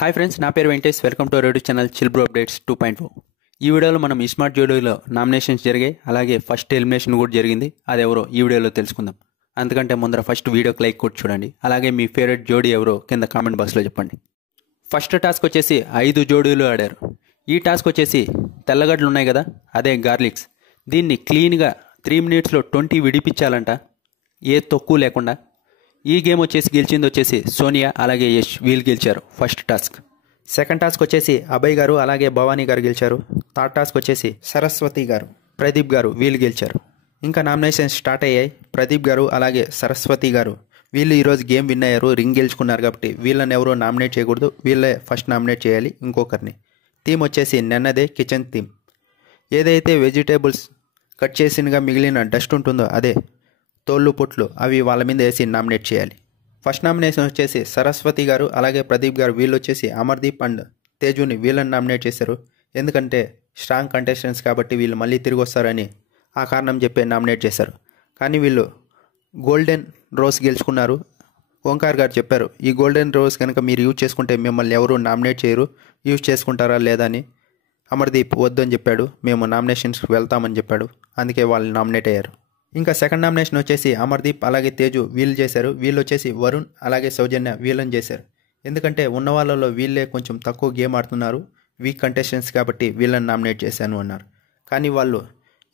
Hi friends, నా పేరు Venkatesh. Welcome to YouTube channel chill bro updates 2.0. ఈ వీడియోలో మనం స్మార్ట్ జోడీలో నామినేషన్స్ జరిగాయి, అలాగే ఫస్ట్ ఎలిమినేషన్ కూడా జరిగింది. అది ఎవరో ఈ వీడియోలో తెలుసుకుందాం. అందుకంటే ముందర ఫస్ట్ వీడియోకి లైక్ కొట్టి చూడండి, అలాగే మీ ఫేవరెట్ జోడీ ఎవరో కింద కామెంట్ బాక్స్లో చెప్పండి. ఫస్ట్ టాస్క్ వచ్చేసి 5 జోడీలు ఆడారు. ఈ టాస్క్ వచ్చేసి తెల్లగడ్డలు ఉన్నాయి కదా, అదే గార్లిక్స్. దీన్ని క్లీన్గా 3 మినిట్స్లో 20 విడిపించాలంట, ఏ తక్కువ లేకుండా. ఈ గేమ్ వచ్చేసి గెలిచింది వచ్చేసి సోనియా అలాగే యష్, వీళ్ళు గెలిచారు ఫస్ట్ టాస్క్. సెకండ్ టాస్క్ వచ్చేసి అభయ్ గారు అలాగే భవానీ గారు గెలిచారు. థర్డ్ టాస్క్ వచ్చేసి సరస్వతి గారు, ప్రదీప్ గారు వీళ్ళు గెలిచారు. ఇంకా నామినేషన్స్ స్టార్ట్ అయ్యాయి. ప్రదీప్ గారు అలాగే సరస్వతి గారు వీళ్ళు ఈరోజు గేమ్ విన్ అయ్యారు, రింగ్ గెలుచుకున్నారు. కాబట్టి వీళ్ళని ఎవరో నామినేట్ చేయకూడదు, వీళ్ళే ఫస్ట్ నామినేట్ చేయాలి ఇంకొకరిని. థీమ్ వచ్చేసి నిన్నదే కిచెన్ థీమ్. ఏదైతే వెజిటేబుల్స్ కట్ చేసినగా మిగిలిన డస్ట్ ఉంటుందో, అదే తోళ్ళు పొట్లు, అవి వాళ్ళ మీద వేసి నామినేట్ చేయాలి. ఫస్ట్ నామినేషన్ వచ్చేసి సరస్వతి గారు అలాగే ప్రదీప్ గారు వీళ్ళు వచ్చేసి అమర్దీప్ అండ్ తేజుని వీళ్ళని నామినేట్ చేశారు. ఎందుకంటే స్ట్రాంగ్ కంటెస్టెంట్స్ కాబట్టి వీళ్ళు మళ్ళీ తిరిగి వస్తారని ఆ కారణం చెప్పి నామినేట్ చేశారు. కానీ వీళ్ళు గోల్డెన్ రోజ్ గెలుచుకున్నారు. ఓంకార్ గారు చెప్పారు, ఈ గోల్డెన్ రోజ్ కనుక మీరు యూజ్ చేసుకుంటే మిమ్మల్ని ఎవరు నామినేట్ చేయరు, యూజ్ చేసుకుంటారా లేదా అని. అమర్దీప్ వద్దు అని చెప్పాడు, మేము నామినేషన్స్కి వెళ్తామని చెప్పాడు. అందుకే వాళ్ళు నామినేట్ అయ్యారు. ఇంకా సెకండ్ నామినేషన్ వచ్చేసి అమర్దీప్ అలాగే తేజు వీళ్ళు చేశారు. వీళ్ళు వచ్చేసి వరుణ్ అలాగే సౌజన్య వీళ్ళని చేశారు. ఎందుకంటే ఉన్న వాళ్ళలో వీళ్ళే కొంచెం తక్కువ గేమ్ ఆడుతున్నారు, వీక్ కంటెస్టెంట్స్ కాబట్టి వీళ్ళని నామినేట్ చేశాను అన్నారు. కానీ వాళ్ళు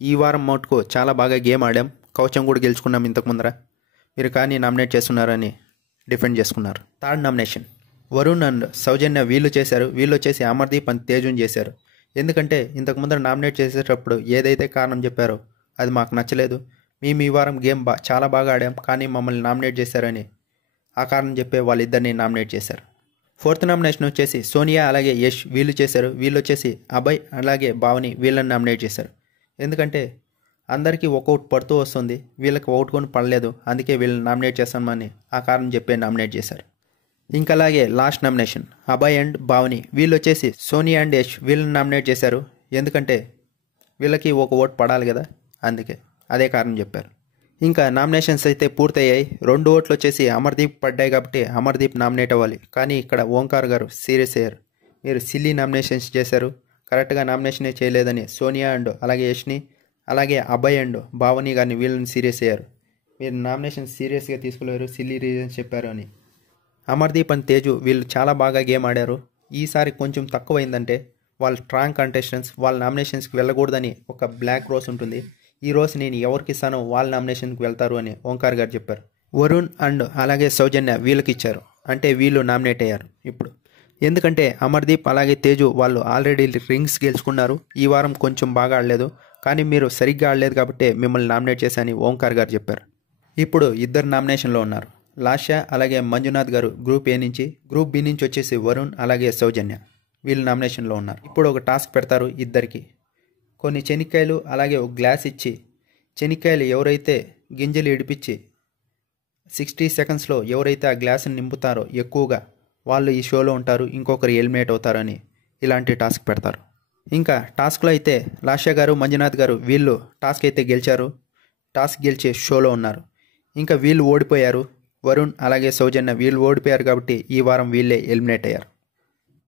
ఈ వారం మటుకు చాలా బాగా గేమ్ ఆడాం, కవచం కూడా గెలుచుకున్నాం ఇంతకు ముందర, మీరు కానీ నామినేట్ చేస్తున్నారని డిఫెండ్ చేసుకున్నారు. థర్డ్ నామినేషన్ వరుణ్ అండ్ సౌజన్య వీళ్ళు చేశారు. వీళ్ళు వచ్చేసి అమర్దీప్ అండ్ తేజుని చేశారు. ఎందుకంటే ఇంతకు ముందర నామినేట్ చేసేటప్పుడు ఏదైతే కారణం చెప్పారో అది మాకు నచ్చలేదు, మేము ఈ వారం గేమ్ చాలా బాగా ఆడాం కానీ మమ్మల్ని నామినేట్ చేశారని ఆ కారణం చెప్పే వాళ్ళిద్దరిని నామినేట్ చేశారు. ఫోర్త్ నామినేషన్ వచ్చేసి సోనియా అలాగే యష్ వీళ్ళు చేశారు. వీళ్ళు వచ్చేసి అభయ్ అలాగే భావని వీళ్ళని నామినేట్ చేశారు. ఎందుకంటే అందరికీ ఒకౌట్ పడుతూ వస్తుంది, వీళ్ళకి ఒకటి కొని పడలేదు, అందుకే వీళ్ళని నామినేట్ చేస్తామని ఆ కారణం చెప్పే నామినేట్ చేశారు. ఇంకా అలాగే లాస్ట్ నామినేషన్ అభయ్ అండ్ భావని వీళ్ళు వచ్చేసి సోనియా అండ్ యష్ వీళ్ళని నామినేట్ చేశారు. ఎందుకంటే వీళ్ళకి ఒక ఓటు పడాలి కదా, అందుకే అదే కారణం చెప్పారు. ఇంకా నామినేషన్స్ అయితే పూర్తయ్యాయి. 2 ఓట్లు వచ్చేసి అమర్దీప్ పడ్డాయి కాబట్టి అమర్దీప్ నామినేట్ అవ్వాలి. కానీ ఇక్కడ ఓంకార్ గారు సీరియస్ అయ్యారు, మీరు సిల్లీ నామినేషన్స్ చేశారు, కరెక్ట్గా నామినేషనే చేయలేదని సోనియా అండ్ అలాగే యష్ని అలాగే అభయ్ అండ్ భావని గారిని వీళ్ళని సీరియస్ అయ్యారు. మీరు నామినేషన్ సీరియస్గా తీసుకోలేరు, సిల్లీ రీజన్స్ చెప్పారు అని. అమర్దీప్ అండ్ తేజు వీళ్ళు చాలా బాగా గేమ్ ఆడారు. ఈసారి కొంచెం తక్కువైందంటే వాళ్ళు స్ట్రాంగ్ కంటెస్టెంట్స్, వాళ్ళ నామినేషన్స్కి వెళ్ళకూడదని ఒక బ్లాక్ రోస్ ఉంటుంది. ఈ రోజు నేను ఎవరికి ఇస్తానో వాళ్ళ నామినేషన్కి వెళ్తారు అని ఓంకార్ గారు చెప్పారు. వరుణ్ అండ్ అలాగే సౌజన్య వీళ్ళకి ఇచ్చారు, అంటే వీళ్ళు నామినేట్ అయ్యారు ఇప్పుడు. ఎందుకంటే అమర్దీప్ అలాగే తేజు వాళ్ళు ఆల్రెడీ రింగ్స్ గెలుచుకున్నారు, ఈ వారం కొంచెం బాగా ఆడలేదు, కానీ మీరు సరిగ్గా ఆడలేదు కాబట్టి మిమ్మల్ని నామినేట్ చేశారని ఓంకార్ గారు చెప్పారు. ఇప్పుడు ఇద్దరు నామినేషన్లో ఉన్నారు, లాస్యా అలాగే మంజునాథ్ గారు గ్రూప్ ఏ నుంచి, గ్రూప్ బి నుంచి వచ్చేసి వరుణ్ అలాగే సౌజన్య వీళ్ళు నామినేషన్లో ఉన్నారు. ఇప్పుడు ఒక టాస్క్ పెడతారు ఇద్దరికి. కొన్ని చెనిక్కాయలు అలాగే ఒక గ్లాస్ ఇచ్చి, చెనిక్కాయలు ఎవరైతే గింజలు ఇడిపించి 60 సెకండ్స్లో ఎవరైతే ఆ గ్లాసుని నింపుతారో ఎక్కువగా వాళ్ళు ఈ షోలో ఉంటారు, ఇంకొకరు ఎలిమినేట్ అవుతారని ఇలాంటి టాస్క్ పెడతారు. ఇంకా టాస్క్లో అయితే లాస్యా గారు మంజునాథ్ గారు వీళ్ళు టాస్క్ అయితే గెలిచారు, టాస్క్ గెలిచి షోలో ఉన్నారు. ఇంకా వీళ్ళు ఓడిపోయారు, వరుణ్ అలాగే సౌజన్య వీళ్ళు ఓడిపోయారు కాబట్టి ఈ వారం వీళ్ళే ఎలిమినేట్ అయ్యారు.